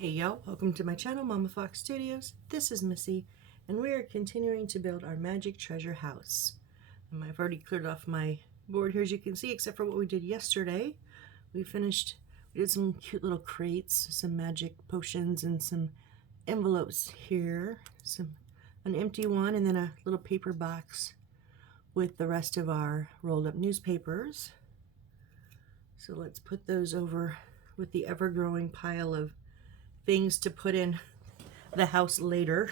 Hey y'all, welcome to my channel, Mama Fox Studios. This is Missy, and we are continuing to build our magic treasure house. I've already cleared off my board here, as you can see, except for what we did yesterday. We did some cute little crates, some magic potions, and some envelopes here. An empty one, and then a little paper box with the rest of our rolled up newspapers. So let's put those over with the ever-growing pile of things to put in the house later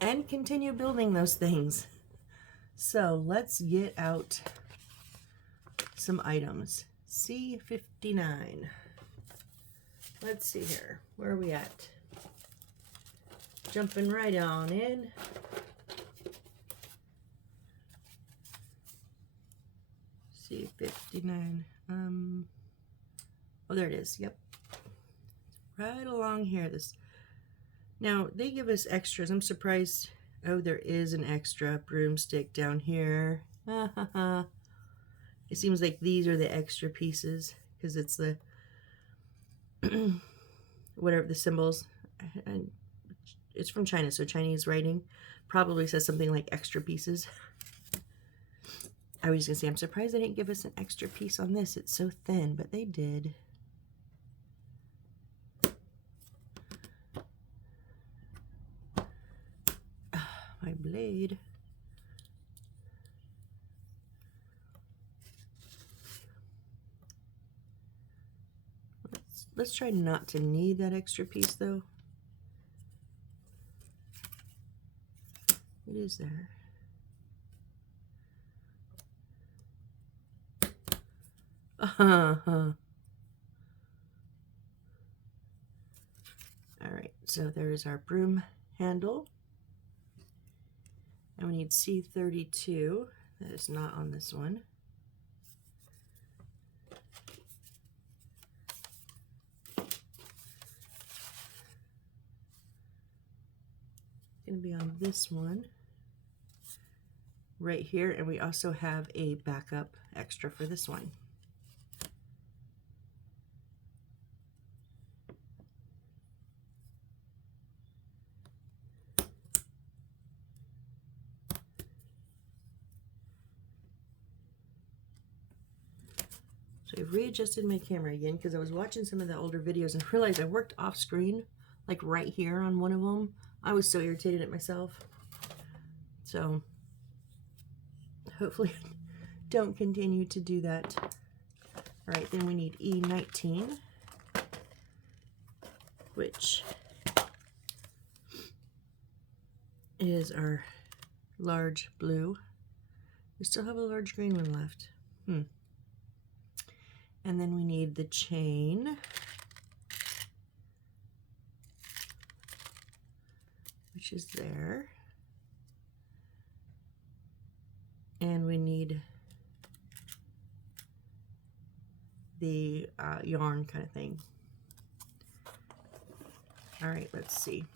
and continue building those things. So let's get out some items. C59. Let's see here. Where are we at? Jumping right on in. C59. Oh, there it is. Yep. Right along here. Now they give us extras. I'm surprised. Oh, there is an extra broomstick down here. It seems like these are the extra pieces because it's the whatever the symbols. And it's from China, so Chinese writing probably says something like extra pieces. I was just gonna say, I'm surprised they didn't give us an extra piece on this. It's so thin, but they did. My blade. Let's try not to need that extra piece though. It is there. All right, so there's our broom handle. And we need C32. That is not on this one. Going to be on this one right here, and we also have a backup extra for this one. So I've readjusted my camera again because I was watching some of the older videos and realized I worked off screen, like right here on one of them. I was so irritated at myself. So hopefully don't continue to do that. All right, then we need E19, which is our large blue. We still have a large green one left. And then we need the chain, which is there. And we need the yarn kind of thing. All right, let's see.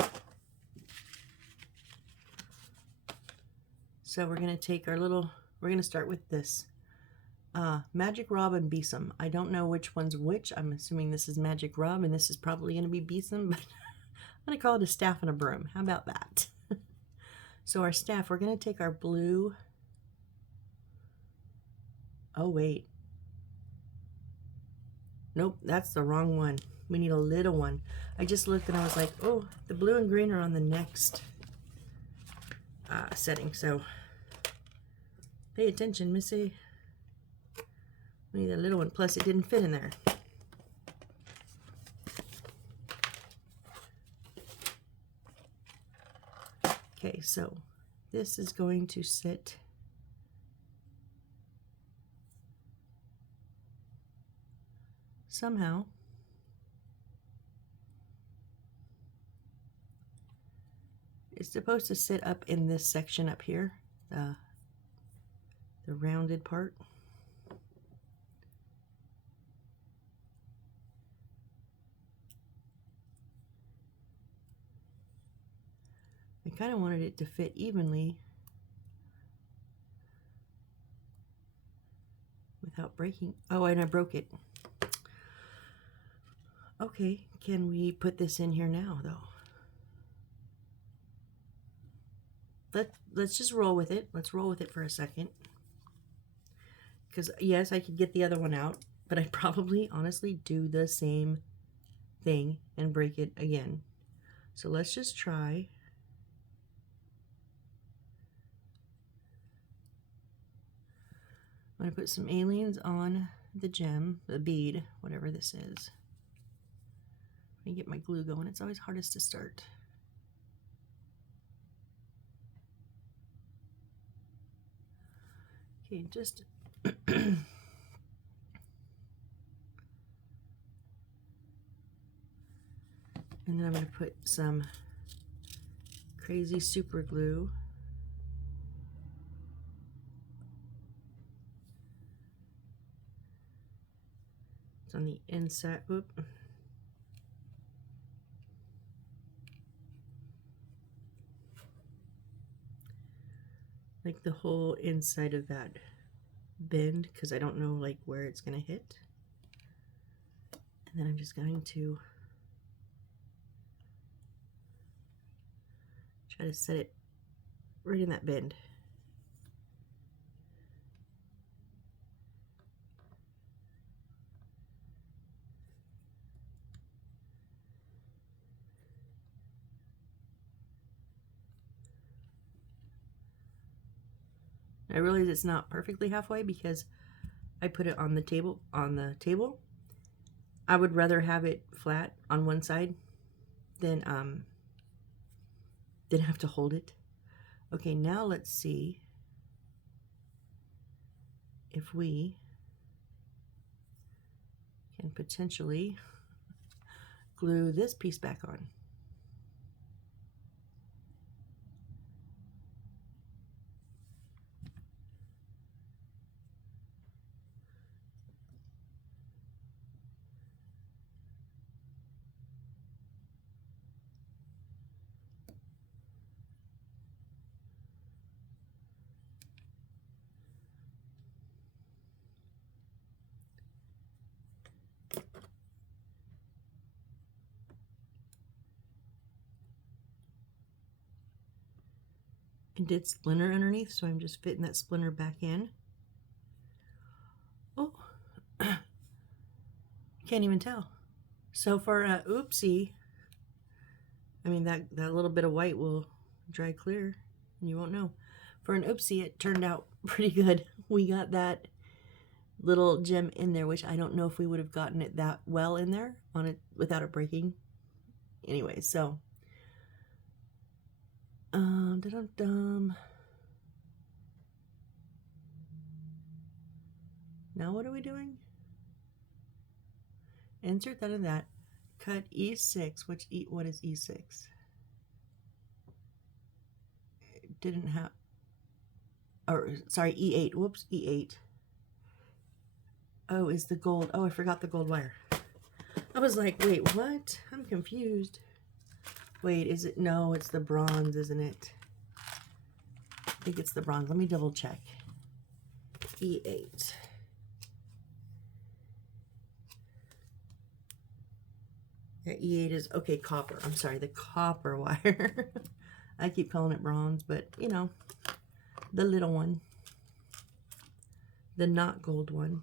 So we're going to take our little, we're going to start with this. Magic Rob and Besom. I don't know which one's which. I'm assuming this is Magic Rob and this is probably going to be Besom, but I'm going to call it a staff and a broom. How about that? So our staff, we're going to take our blue. Oh, wait. Nope, that's the wrong one. We need a little one. I just looked and I was like, oh, the blue and green are on the next setting. So pay attention, Missy. We need a little one. Plus, it didn't fit in there. Okay, so this is going to sit somehow. It's supposed to sit up in this section up here, the rounded part. I kind of wanted it to fit evenly without breaking. Oh, and I broke it. Okay, can we put this in here now, though? Let's just roll with it. Let's roll with it for a second. Because, yes, I could get the other one out, but I'd probably, honestly, do the same thing and break it again. So let's just try. I'm going to put some aliens on the gem, the bead, whatever this is. Let me get my glue going. It's always hardest to start. Okay, just and then I'm going to put some crazy super glue. It's on the inside. Oop. Like the whole inside of that bend, because I don't know like where it's going to hit. And then I'm just going to try to set it right in that bend. I realize it's not perfectly halfway because I put it on the table. I would rather have it flat on one side than have to hold it. Okay, now let's see if we can potentially glue this piece back on. It did splinter underneath, so I'm just fitting that splinter back in. Oh, can't even tell. So for a oopsie, I mean that little bit of white will dry clear and you won't know. For an oopsie, it turned out pretty good. We got that little gem in there, which I don't know if we would have gotten it that well in there on it without it breaking. Anyway, so dum-dum-dum. Now what are we doing? Insert that in that. Cut E6. What is E6? It didn't have. Or sorry, E8. Whoops, E8. Oh, is the gold. Oh, I forgot the gold wire. I was like, wait, what? I'm confused. Wait, is it? No, it's the bronze, isn't it? I think it's the bronze. Let me double check. E8. Yeah, E8 is, okay, copper. I'm sorry, the copper wire. I keep calling it bronze, but, you know, the little one. The not gold one.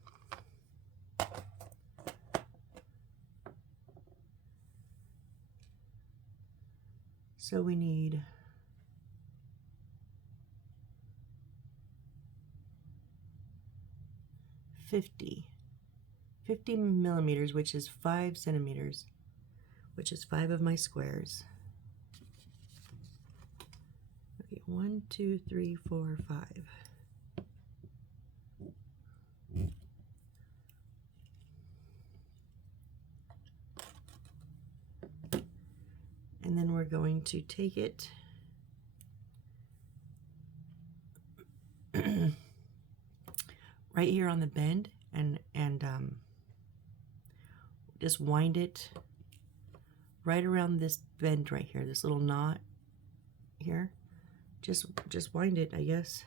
So we need 50 millimeters, which is 5 centimeters, which is 5 of my squares. Okay, 1, 2, 3, 4, 5. And then we're going to take it right here on the bend and just wind it right around this bend right here, this little knot here. Just wind it, I guess.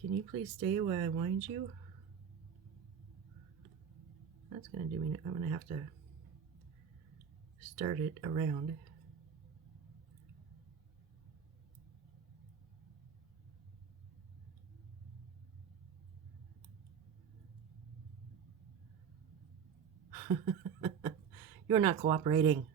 Can you please stay while I wind you? That's going to do me. I'm going to have to start it around. You're not cooperating.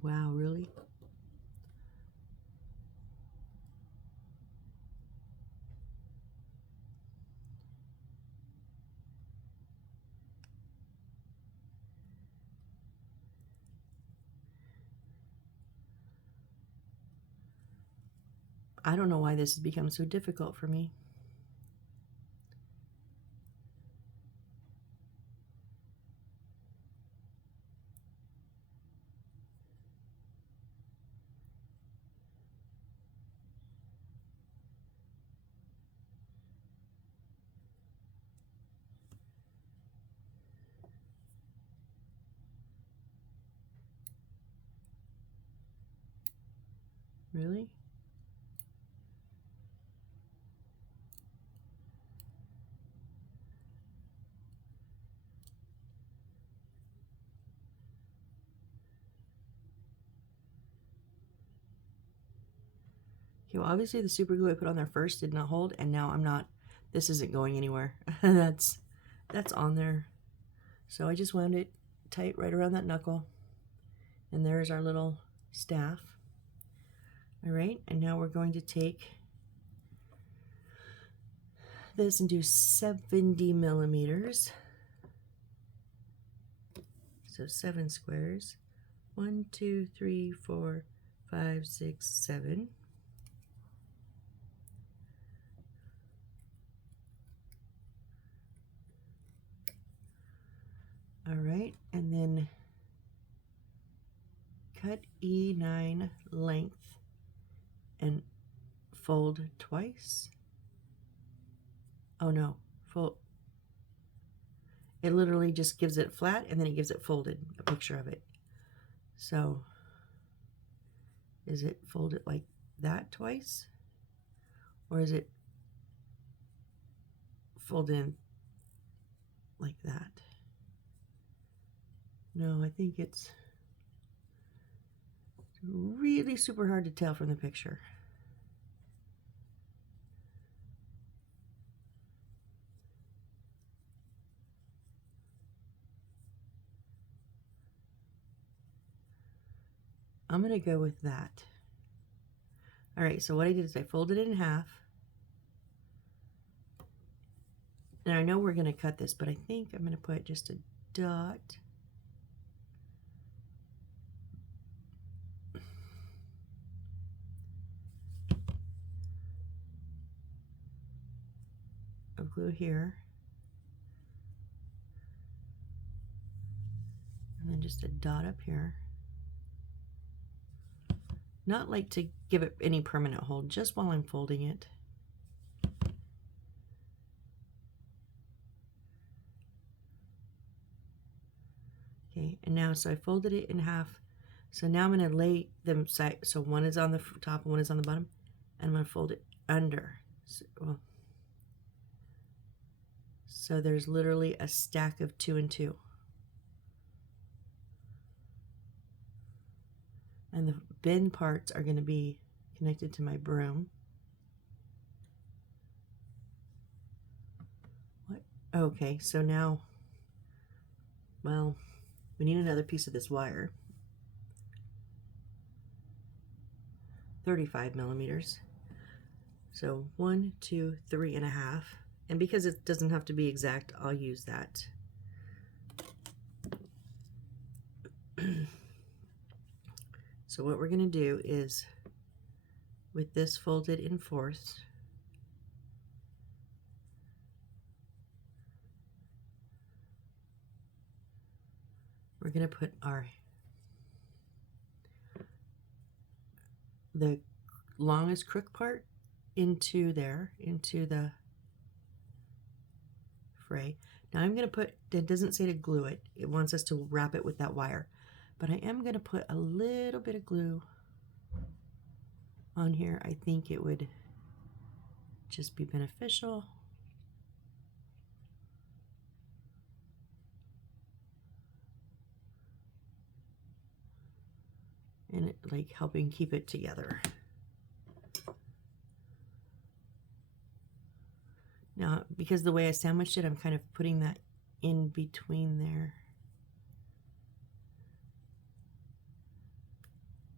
Wow, really? I don't know why this has become so difficult for me. Really? Okay, well, obviously the super glue I put on there first did not hold, and now I'm not, this isn't going anywhere. That's on there. So I just wound it tight right around that knuckle. And there's our little staff. All right, and now we're going to take this and do 70 millimeters. So 7 squares. 1, 2, 3, 4, 5, 6, 7. All right, and then cut E9 length and fold twice. Oh no, fold. It literally just gives it flat and then it gives it folded, a picture of it. So is it folded like that twice? Or is it folded like that? No, I think it's really super hard to tell from the picture. I'm going to go with that. All right, so what I did is I folded it in half. And I know we're going to cut this, but I think I'm going to put just a dot. Of glue here. And then just a dot up here. Not like to give it any permanent hold, just while I'm folding it. Okay, and now, so I folded it in half. So now I'm going to lay them side, so one is on the top and one is on the bottom, and I'm going to fold it under. So there's literally a stack of 2 and 2. And the bin parts are going to be connected to my broom. What? Okay, so now, well, we need another piece of this wire. 35 millimeters. So 1, 2, 3.5. And because it doesn't have to be exact, I'll use that. So what we're going to do is, with this folded in fourths, we're going to put the longest crook part into there, into the fray. Now I'm going to put, it doesn't say to glue it. It wants us to wrap it with that wire. But I am going to put a little bit of glue on here. I think it would just be beneficial. And it, like, helping keep it together. Now, because the way I sandwiched it, I'm kind of putting that in between there.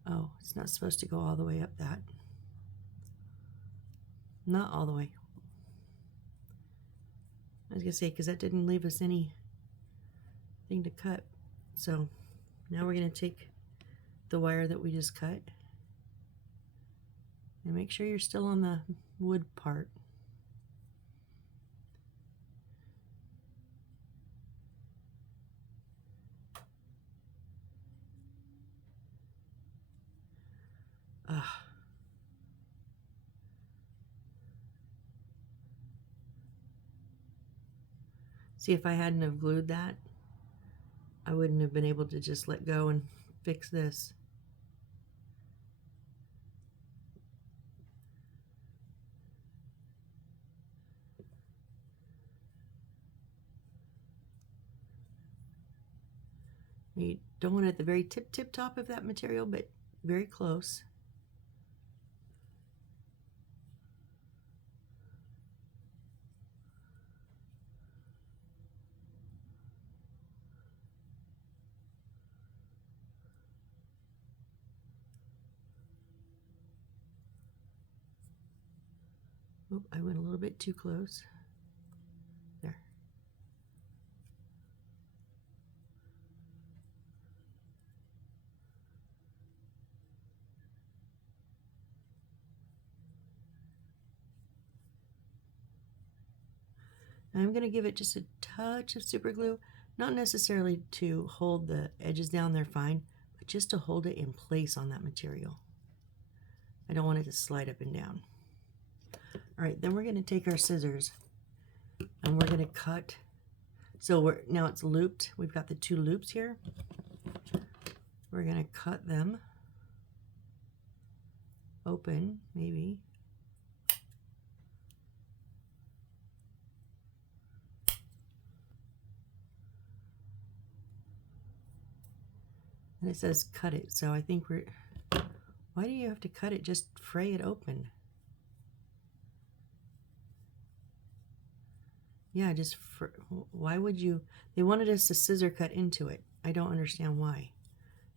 Oh, it's not supposed to go all the way up that. Not all the way. I was gonna say, because that didn't leave us anything to cut. So now we're gonna take the wire that we just cut and make sure you're still on the wood part. See, if I hadn't have glued that, I wouldn't have been able to just let go and fix this. You don't want it at the very tip top of that material, but very close. Oh, I went a little bit too close. There. I'm going to give it just a touch of super glue, not necessarily to hold the edges down, they're fine, but just to hold it in place on that material. I don't want it to slide up and down. All right, then we're going to take our scissors and we're going to cut. So now it's looped. We've got the two loops here. We're going to cut them open, maybe. And it says cut it, so I think we're, why do you have to cut it? Just fray it open. Yeah, just, why would you, they wanted us to scissor cut into it. I don't understand why.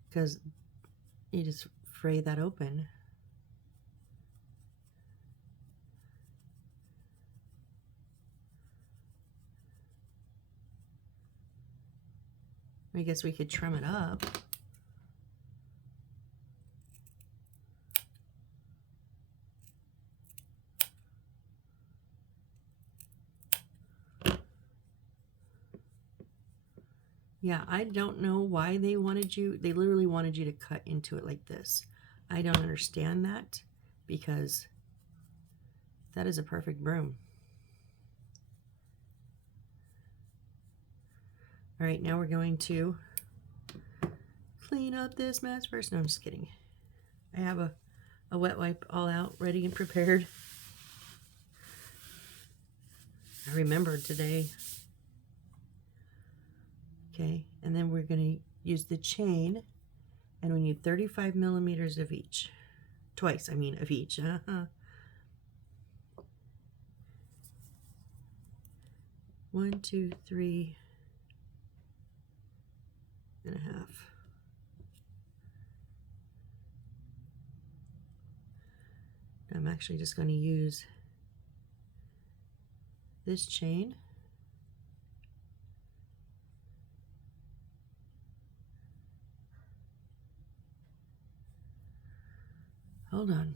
Because you just fray that open. I guess we could trim it up. Yeah, I don't know why they wanted you, they literally wanted you to cut into it like this. I don't understand that, because that is a perfect broom. All right, now we're going to clean up this mess first. No, I'm just kidding. I have a wet wipe all out, ready and prepared. I remembered today. Okay, and then we're going to use the chain, and we need 35 millimeters of each. Twice, I mean, of each. 1, 2, 3 and a half. I'm actually just going to use this chain. Hold on.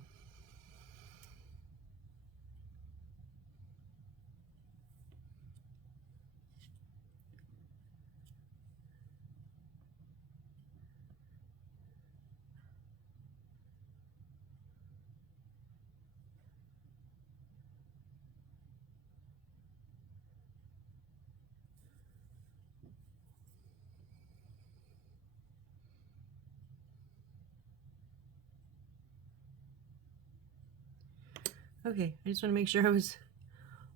Okay, I just want to make sure I was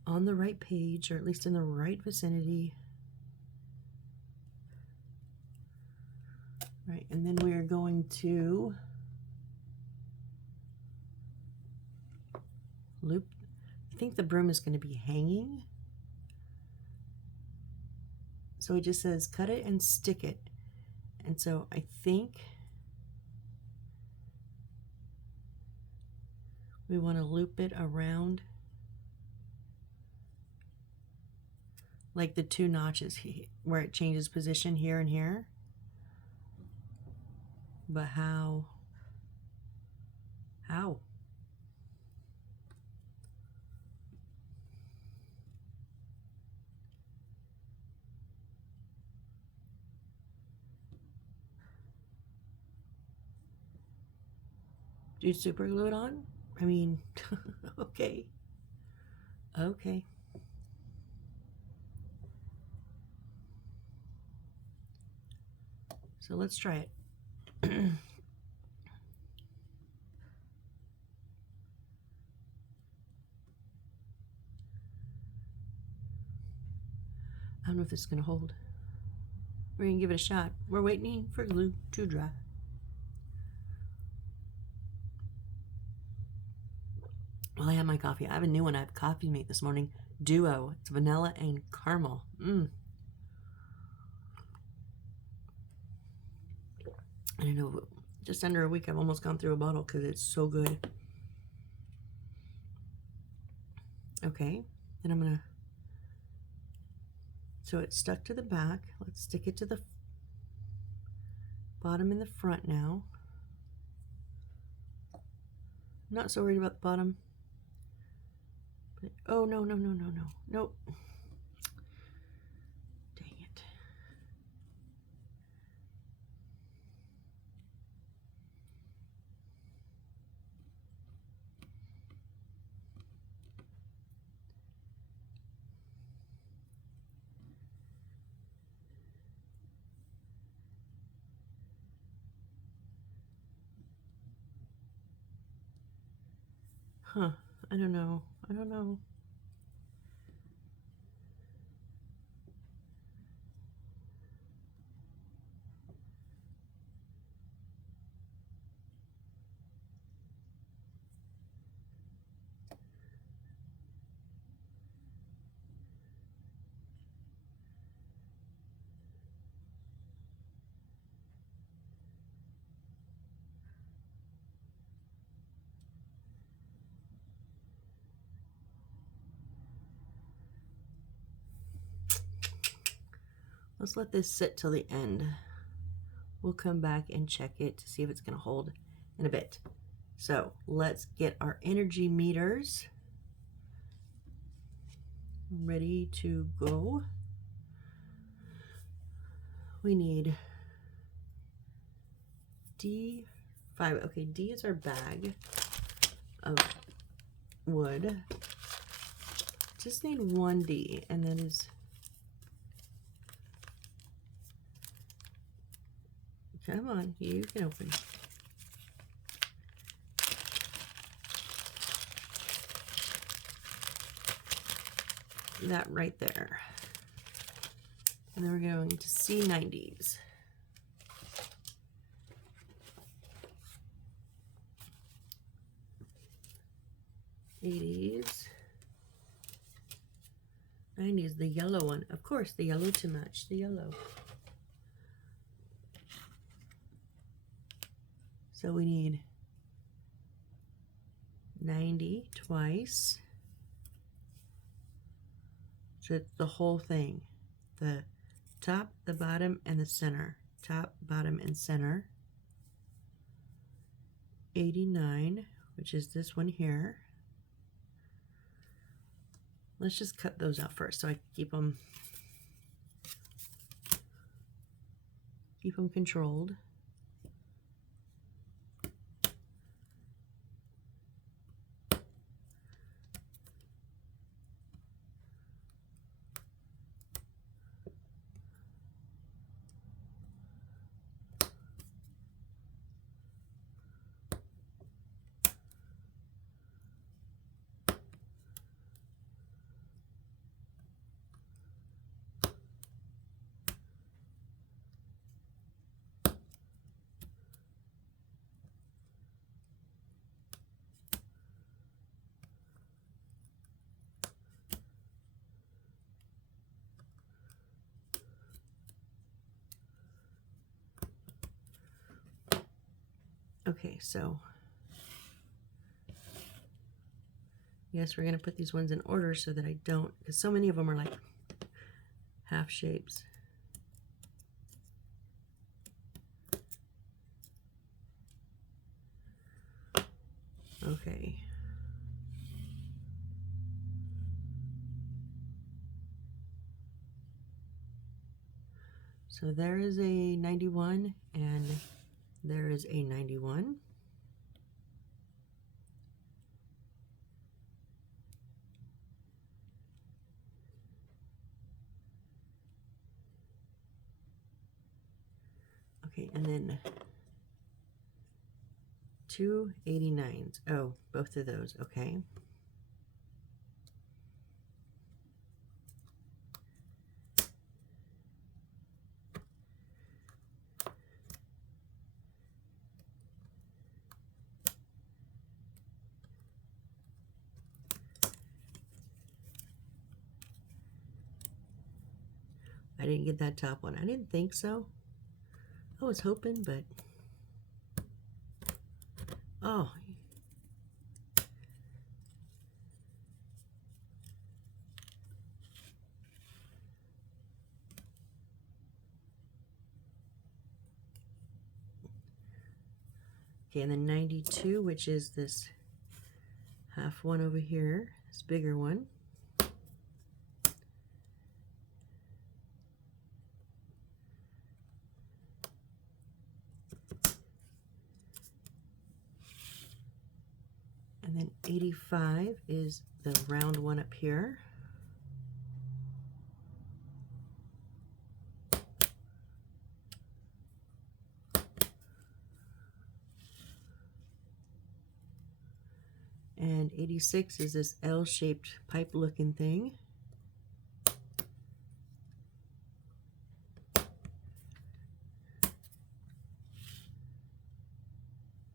on the right page, or at least in the right vicinity. Right, and then we are going to loop. I think the broom is going to be hanging. So it just says cut it and stick it. And so I think we want to loop it around like the two notches where it changes position here and here. But how? How? Do you super glue it on? I mean, okay. Okay. So let's try it. I don't know if this is going to hold. We're going to give it a shot. We're waiting for glue to dry. Well, I had my coffee. I have a new one. I have coffee mate this morning. Duo. It's vanilla and caramel. I don't know. Just under a week, I've almost gone through a bottle because it's so good. Okay. Then I'm going to... So it's stuck to the back. Let's stick it to the bottom and the front now. Not so worried about the bottom. But, oh, no. Nope. Dang it. Huh. I don't know. Let's let this sit till the end. We'll come back and check it to see if it's going to hold in a bit. So let's get our energy meters ready to go. We need D5. Okay, D is our bag of wood. Just need one D, and that is... Come on, you can open. That right there. And then we're going to C90s. '80s. 90s, the yellow one. Of course, the yellow to match the yellow. So we need 90 twice. So it's the whole thing. The top, the bottom, and the center. Top, bottom, and center. 89, which is this one here. Let's just cut those out first so I can keep them controlled. Okay, so yes, we're going to put these ones in order so that I don't, because so many of them are like half shapes. Okay. So there is a 91 and there is a 91. Okay, and then 2 89s. Oh, both of those, okay. I didn't get that top one. I didn't think so. I was hoping, but oh. Okay, and then 92, which is this half one over here, this bigger one. And then 85 is the round one up here. And 86 is this L-shaped pipe looking thing.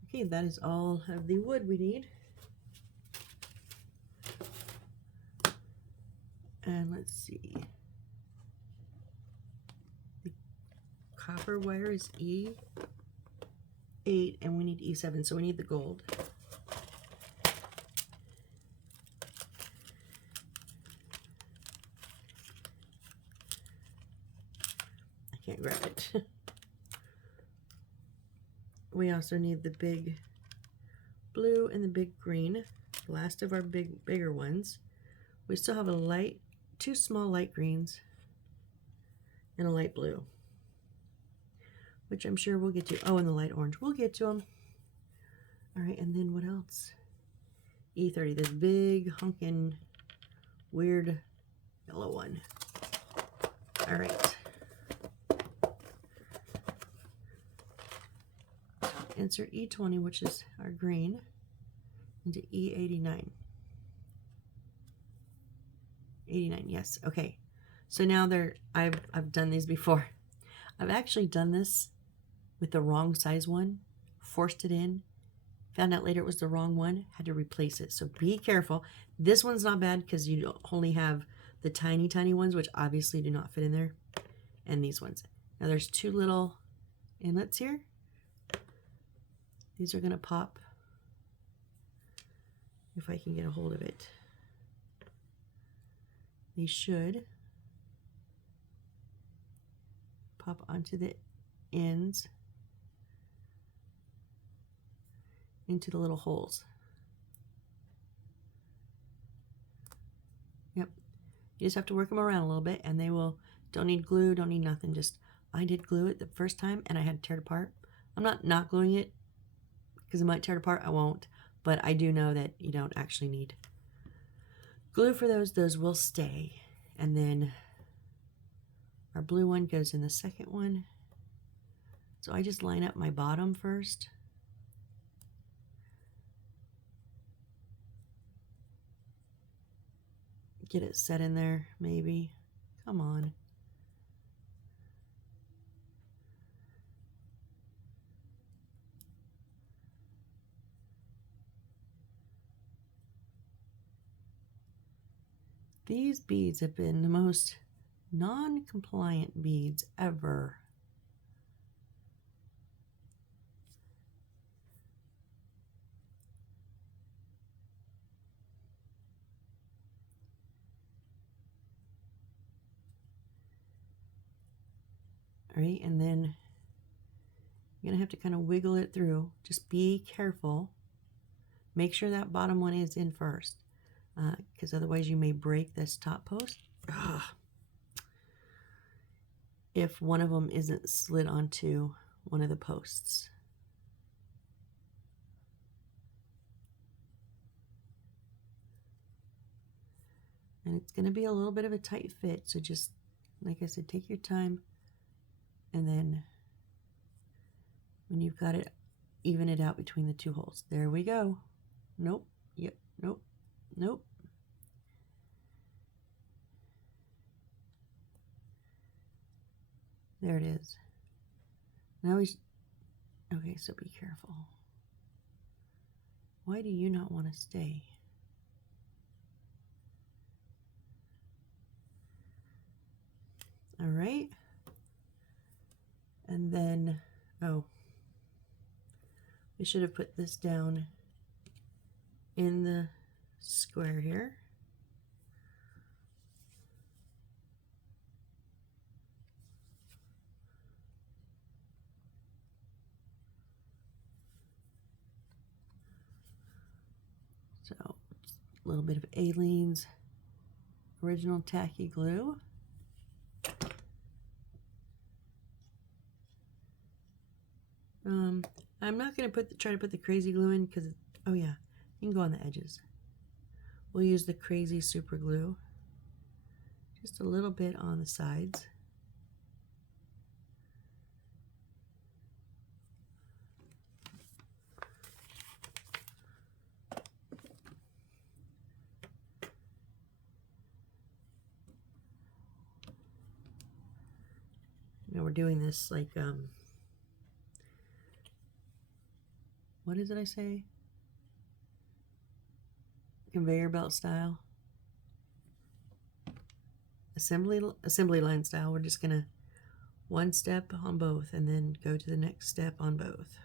Okay, that is all of the wood we need. And let's see. The copper wire is E8 and we need E7, so we need the gold. I can't grab it. We also need the big blue and the big green, the last of our bigger ones. We still have two small light greens and a light blue, which I'm sure we'll get to. Oh, and the light orange. We'll get to them. All right, and then what else? E30, this big hunkin' weird yellow one. All right. Insert E20, which is our green, into E89. 89, yes, okay. So now I've done these before. I've actually done this with the wrong size one, forced it in, found out later it was the wrong one, had to replace it. So be careful. This one's not bad because you only have the tiny, tiny ones, which obviously do not fit in there, and these ones. Now there's two little inlets here. These are going to pop if I can get a hold of it. They should pop onto the ends into the little holes. Yep. You just have to work them around a little bit and they will, don't need glue, don't need nothing. Just, I did glue it the first time and I had to tear it apart. I'm not gluing it because it might tear it apart. I won't, but I do know that you don't actually need glue for those. Those will stay. And then our blue one goes in the second one. So I just line up my bottom first. Get it set in there, maybe. Come on. These beads have been the most non-compliant beads ever. All right, and then you're gonna have to kind of wiggle it through. Just be careful. Make sure that bottom one is in first, because otherwise you may break this top post. Ugh. If one of them isn't slid onto one of the posts. And it's going to be a little bit of a tight fit, so just, like I said, take your time, and then when you've got it, even it out between the two holes. There we go. Nope. Yep. Nope. Nope. There it is. Now okay, so be careful. Why do you not want to stay? All right. And then, oh, we should have put this down in the square here. So, a little bit of Aleene's original tacky glue. I'm not going to try to put the crazy glue in because, oh yeah, you can go on the edges. We'll use the crazy super glue, just a little bit on the sides. Now we're doing this like, what did I say? Conveyor belt style. Assembly line style. We're just gonna one step on both and then go to the next step on both.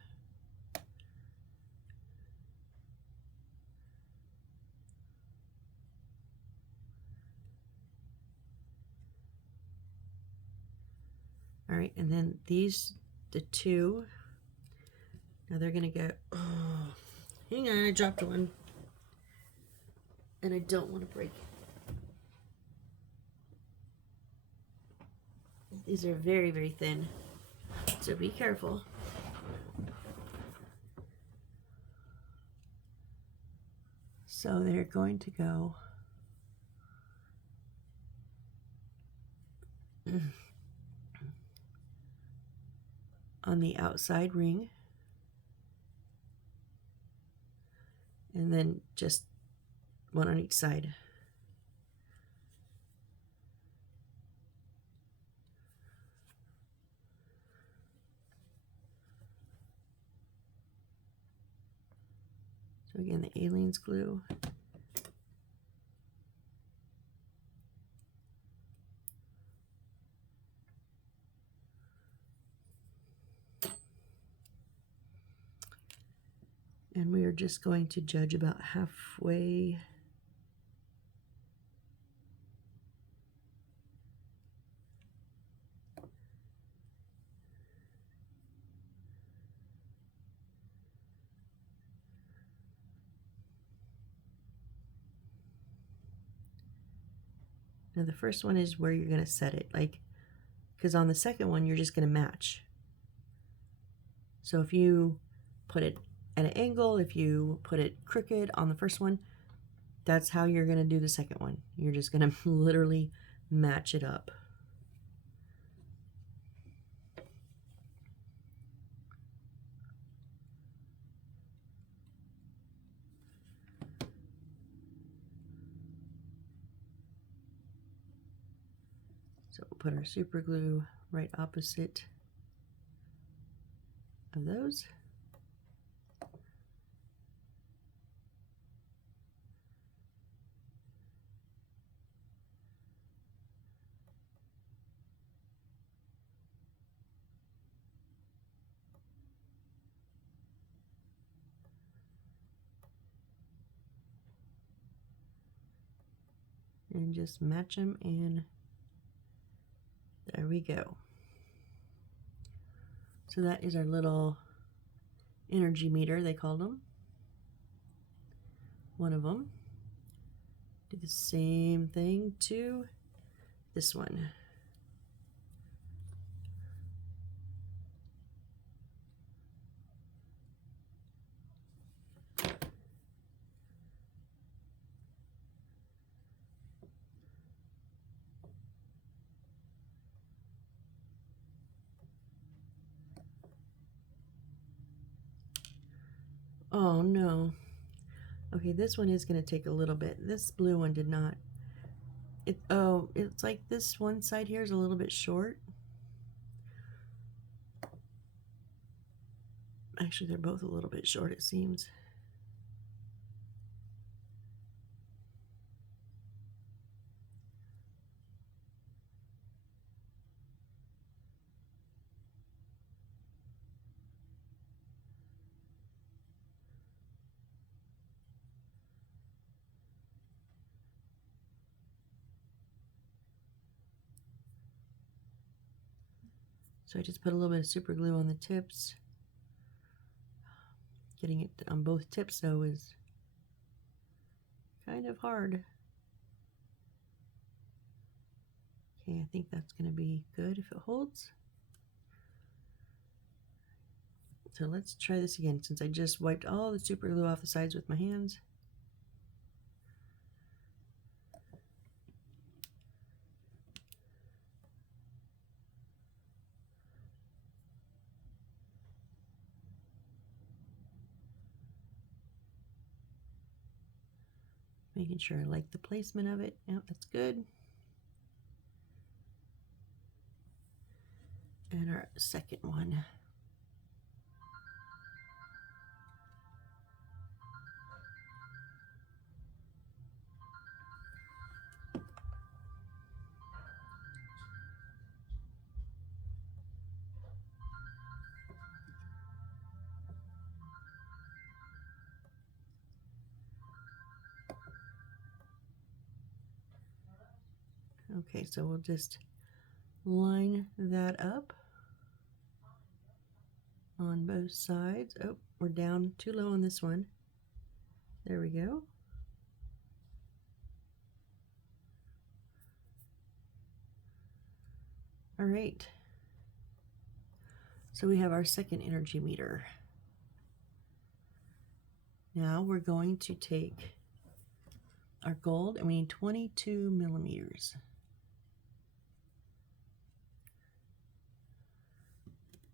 All right, and then the two, now they're gonna go, oh, hang on, I dropped one. And I don't want to break it. These are very, very thin, so be careful. So they're going to go on the outside ring, and then just one on each side. So again, the Aleene's glue. And we are just going to judge about halfway. Now the first one is where you're going to set it, like, because on the second one you're just going to match. So if you put it at an angle, if you put it crooked on the first one, that's how you're going to do the second one. You're just going to literally match it up. So we'll put our super glue right opposite of those. And just match them, and there we go. So that is our little energy meter, they called them. One of them. Do the same thing to this one. Oh no. Okay, this one is going to take a little bit. This blue one did not. It's like this one side here is a little bit short. Actually, they're both a little bit short, it seems. So I just put a little bit of super glue on the tips. Getting it on both tips though is kind of hard. Okay, I think that's going to be good if it holds. So let's try this again since I just wiped all the super glue off the sides with my hands. Making sure I like the placement of it. Yep, that's good. And our second one. Okay, so we'll just line that up on both sides. Oh, we're down too low on this one. There we go. All right. So we have our second energy meter. Now we're going to take our gold and we need 22 millimeters.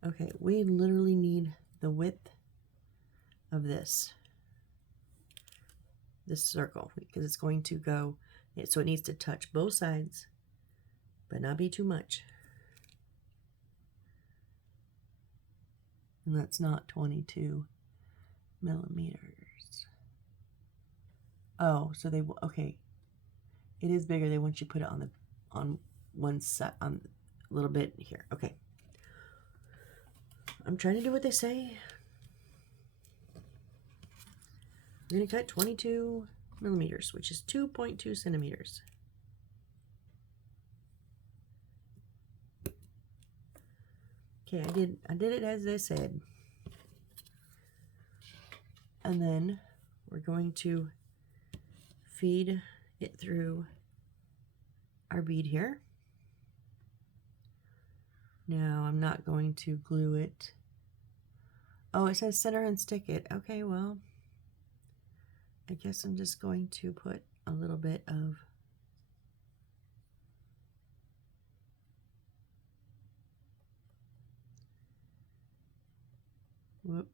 Okay, we literally need the width of this circle because it's going to go, so it needs to touch both sides, but not be too much. And that's not 22 millimeters. Oh, so they, okay. It is bigger. They want you to put it on one side, on a little bit here. Okay. I'm trying to do what they say. I'm going to cut 22 millimeters, which is 2.2 centimeters. Okay, I did it as they said. And then we're going to feed it through our bead here. Now I'm not going to glue it. Oh, it says center and stick it. Okay, well, I guess I'm just going to put a little bit of whoop.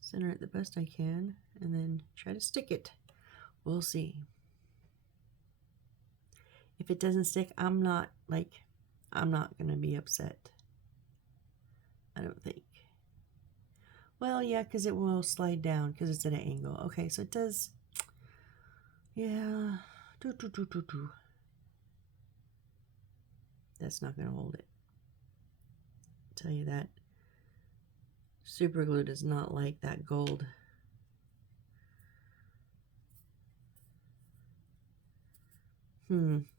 Center it the best I can and then try to stick it. We'll see. If it doesn't stick, I'm not gonna be upset. I don't think. Well, yeah, because it will slide down because it's at an angle. Okay, so it does. Yeah. That's not gonna hold it. I'll tell you that. Super glue does not like that gold.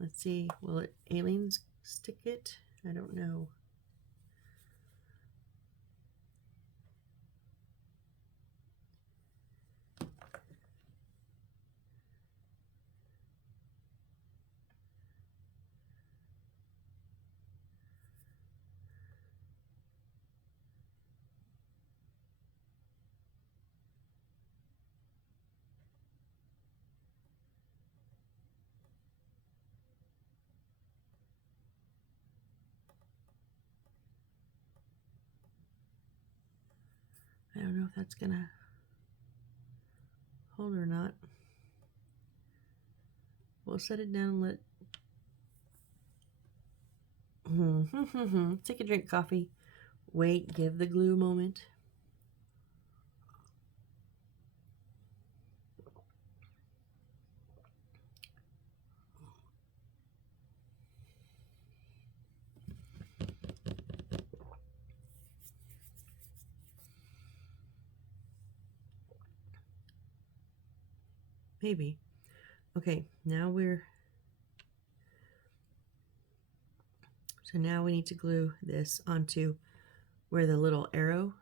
Let's see. Will it aliens stick it? I don't know. I don't know if that's gonna hold or not. We'll set it down and let take a drink, coffee. Wait, give the glue a moment. Maybe. Okay, now so now we need to glue this onto where the little arrow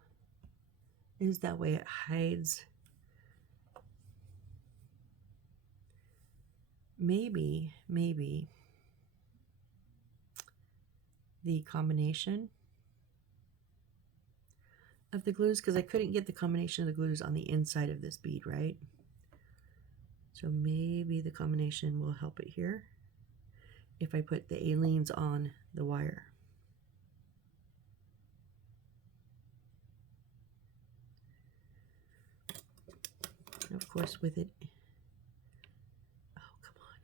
is. That way it hides. Maybe the combination of the glues, because I couldn't get the combination of the glues on the inside of this bead, right? So maybe the combination will help it here if I put the aliens on the wire. And of course with it, oh come on.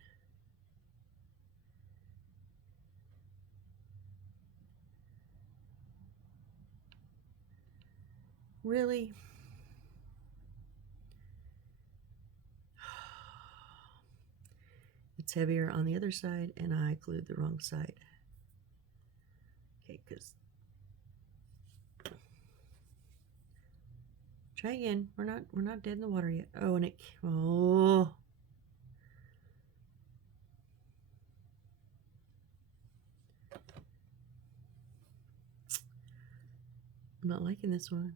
Really? It's heavier on the other side and I glued the wrong side. Okay, because try again. We're not dead in the water yet. Oh, and oh. I'm not liking this one.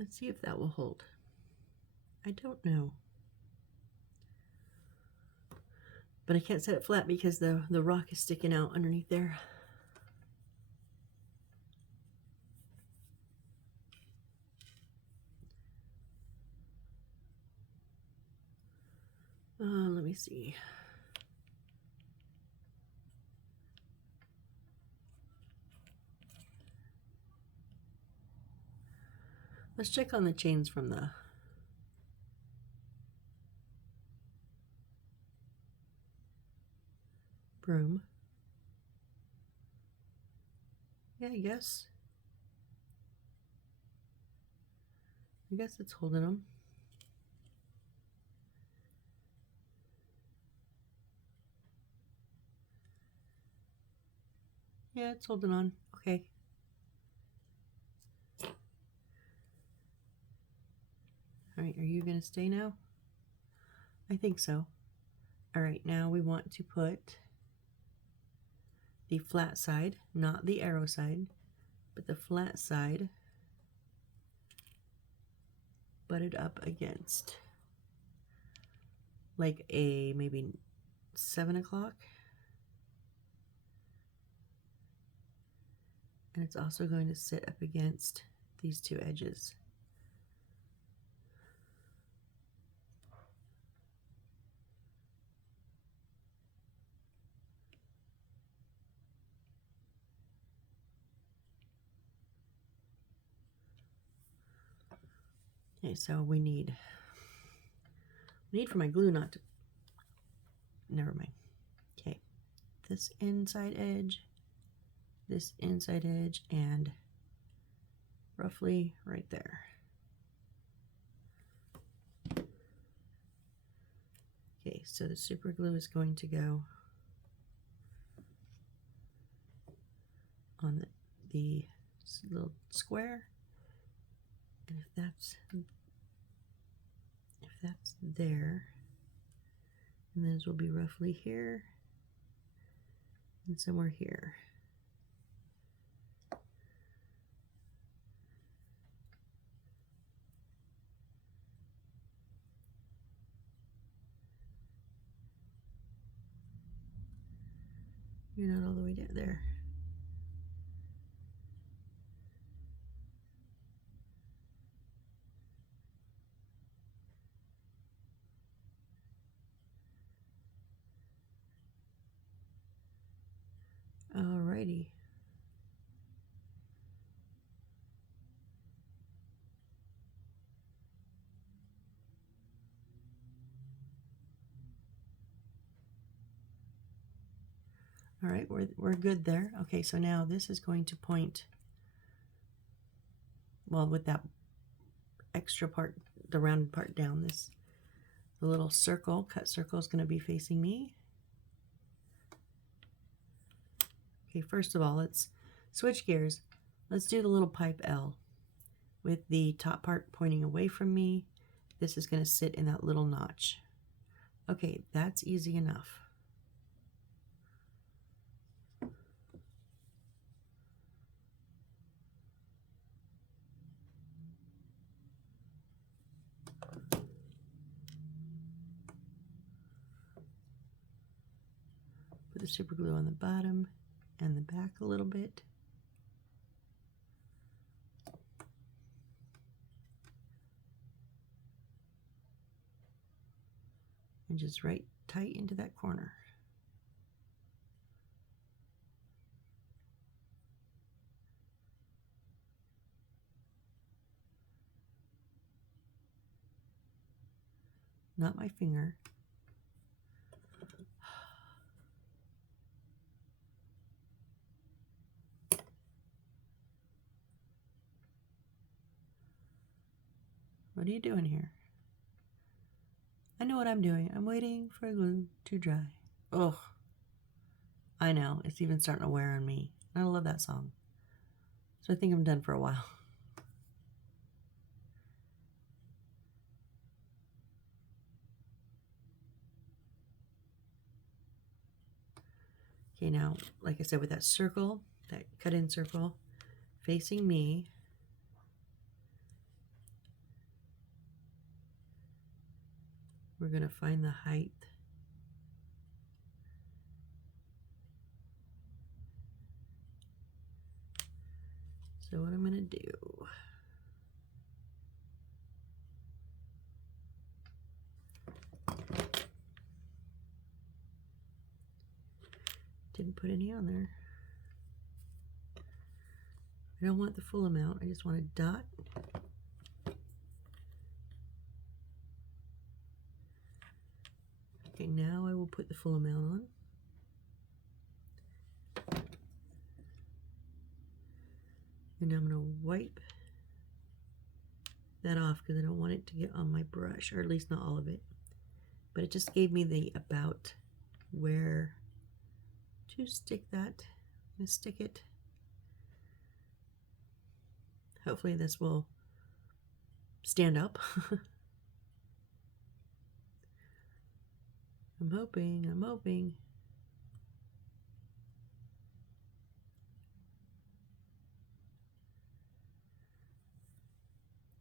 Let's see if that will hold. I don't know. But I can't set it flat because the rock is sticking out underneath there. Let me see. Let's check on the chains from the broom. Yeah, I guess it's holding them. Yeah, it's holding on. Okay. All right, are you going to stay now? I think so. All right, now we want to put the flat side, not the arrow side, but the flat side butted up against like a maybe 7 o'clock. And it's also going to sit up against these two edges. Okay, so we need for my glue not to, never mind. Okay, this inside edge, and roughly right there. Okay, so the super glue is going to go on the little square, and if that's there, and those will be roughly here and somewhere here. You're not all the way down there. Alrighty. All right, we're good there. Okay, so now this is going to point, well, with that extra part, the rounded part down, the little circle, cut circle is going to be facing me. Okay, first of all, let's switch gears. Let's do the little pipe L with the top part pointing away from me. This is going to sit in that little notch. Okay, that's easy enough. Put the super glue on the bottom and the back a little bit. And just right tight into that corner. Not my finger. What are you doing here? I know what I'm doing. I'm waiting for glue to dry. Oh, I know. It's even starting to wear on me. I love that song. So I think I'm done for a while. Okay, now, like I said, with that circle, that cut-in circle, facing me, we're going to find the height. So what I'm going to do, didn't put any on there. I don't want the full amount. I just want a dot. Okay, now I will put the full amount on. And I'm going to wipe that off because I don't want it to get on my brush, or at least not all of it. But it just gave me the about where to stick that. I'm going to stick it. Hopefully this will stand up. I'm hoping.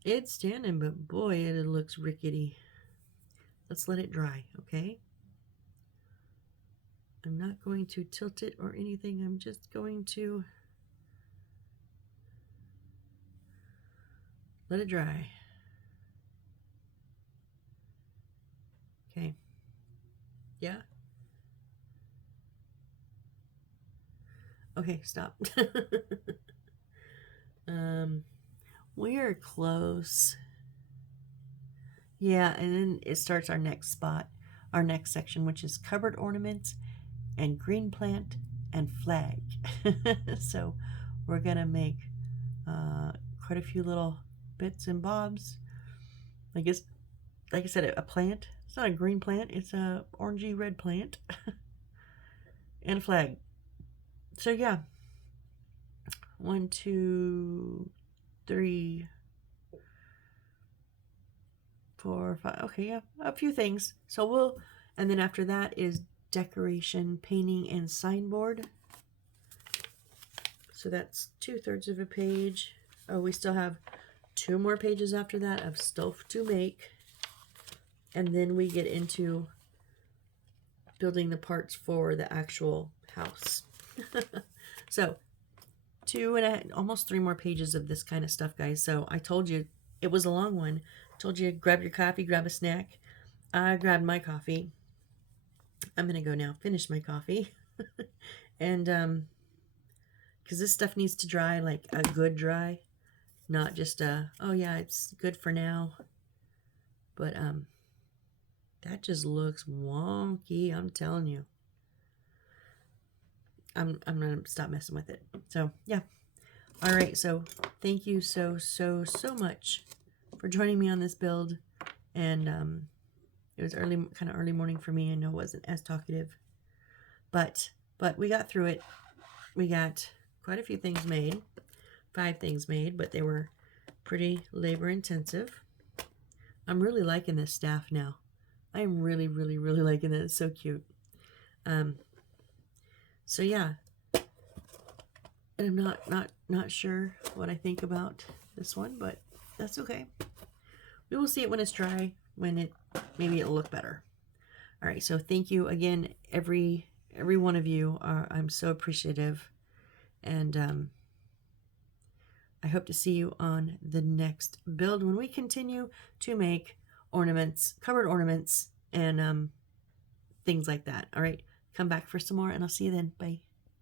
It's standing, but boy, it looks rickety. Let's let it dry, okay? I'm not going to tilt it or anything. I'm just going to let it dry. Okay. Yeah? Okay, stop. We are close. Yeah, and then it starts our next spot, our next section, which is cupboard ornaments and green plant and flag. So we're gonna make quite a few little bits and bobs. I guess, like I said, a plant. It's not a green plant, it's a orangey red plant. And a flag. So yeah, 1, 2, 3, 4, 5. Okay, yeah, a few things. So and then after that is decoration, painting, and signboard. So that's 2/3 of a page. Oh, we still have 2 more pages after that of stuff to make. And then we get into building the parts for the actual house. So 2.5, almost 3 more pages of this kind of stuff, guys. So I told you it was a long one. I told you grab your coffee, grab a snack. I grabbed my coffee. I'm gonna go now finish my coffee. And because this stuff needs to dry, like a good dry, not just oh yeah, it's good for now. But that just looks wonky, I'm telling you. I'm gonna stop messing with it. So yeah. All right, so thank you so much for joining me on this build. And it was kind of early morning for me. I know it wasn't as talkative, but we got through it. We got quite a few things made, 5 things made, but they were pretty labor intensive. I'm really liking this staff now. I am really liking it. It's so cute. So yeah, and I'm not sure what I think about this one, but that's okay. We will see it when it's dry. Maybe it'll look better. All right, so thank you again, every one of you. I'm so appreciative, and I hope to see you on the next build when we continue to make ornaments, cupboard ornaments, and things like that. All right, come back for some more, and I'll see you then. Bye.